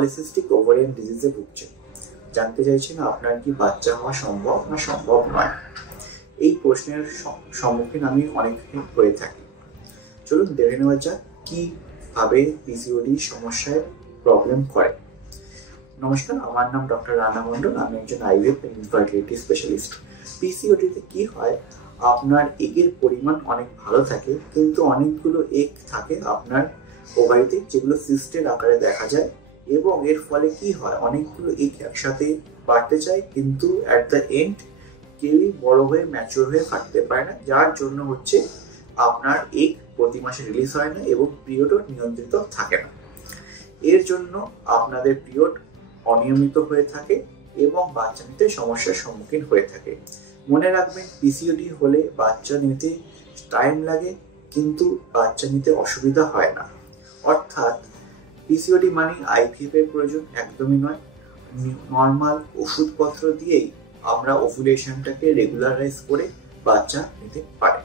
Polycystic ovarian ডিজিজে ভুগছেন। জানতে চাইছেন আপনার কি বাচ্চা হওয়া সম্ভব না সম্ভব নয়। এই প্রশ্নের সম্মুখীন আমি অনেক হয়ে থাকি। চলুন দেখে নেওয়া যাক কিভাবে পিসিওডি সমস্যায় প্রবলেম করে। নমস্কার, আমার নাম ডক্টর রানা মণ্ডল। আমি একজন আইভিএফ ইনফার্টিলিটি স্পেশালিস্ট। পিসিওডিতে কি হয়, আপনার এগের পরিমাণ অনেক ভালো থাকে, কিন্তু অনেকগুলো এগ থাকে আপনার ওভারিতে যেগুলো সিস্টের আকারে দেখা যায়, এবং এর ফলে কি হয়, অনেকগুলো এগ একসাথে বাড়তে চায়, কিন্তু অ্যাট দ্য এন্ড কেউই বড় হয়ে ম্যাচিওর হয়ে ফাটতে পারে না, যার জন্য হচ্ছে আপনার এগ প্রতি মাসে রিলিজ হয় না এবং পিরিয়ডও নিয়ন্ত্রিত থাকে না। এর জন্য আপনাদের পিরিয়ড অনিয়মিত হয়ে থাকে এবং বাচ্চা নিতে সমস্যার সম্মুখীন হয়ে থাকে। মনে রাখবেন, পিসিওডি হলে বাচ্চা নিতে টাইম লাগে, কিন্তু বাচ্চা নিতে অসুবিধা হয় না। অর্থাৎ পিসিওডি মানে আইভিএফ এর প্রয়োজন একদমই নয়। নর্মাল ওষুধপত্র দিয়েই আমরা ওভুলেশনটাকে রেগুলারাইজ করে বাচ্চা নিতে পারি।